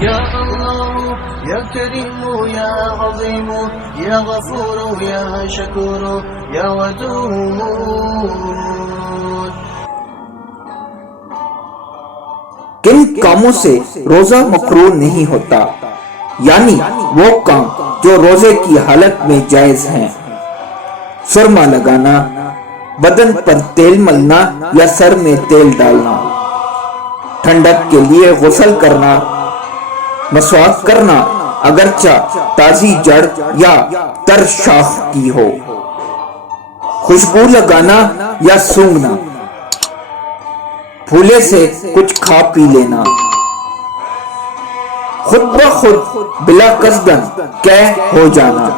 یا اللہ یا کریم یا عظیم یا غفور یا شکور یا ودود. کن کاموں سے روزہ مکروہ نہیں ہوتا؟ یعنی وہ کام جو روزے کی حالت میں جائز ہیں: سرما لگانا، بدن پر تیل ملنا یا سر میں تیل ڈالنا، ٹھنڈک کے لیے غسل کرنا، مسواک کرنا اگرچہ تازی جڑ یا تر شاخ کی ہو، خوشبو لگانا یا سونگھنا، پھولے سے کچھ کھا پی لینا، خود بخود بلا قصدن قے ہو جانا،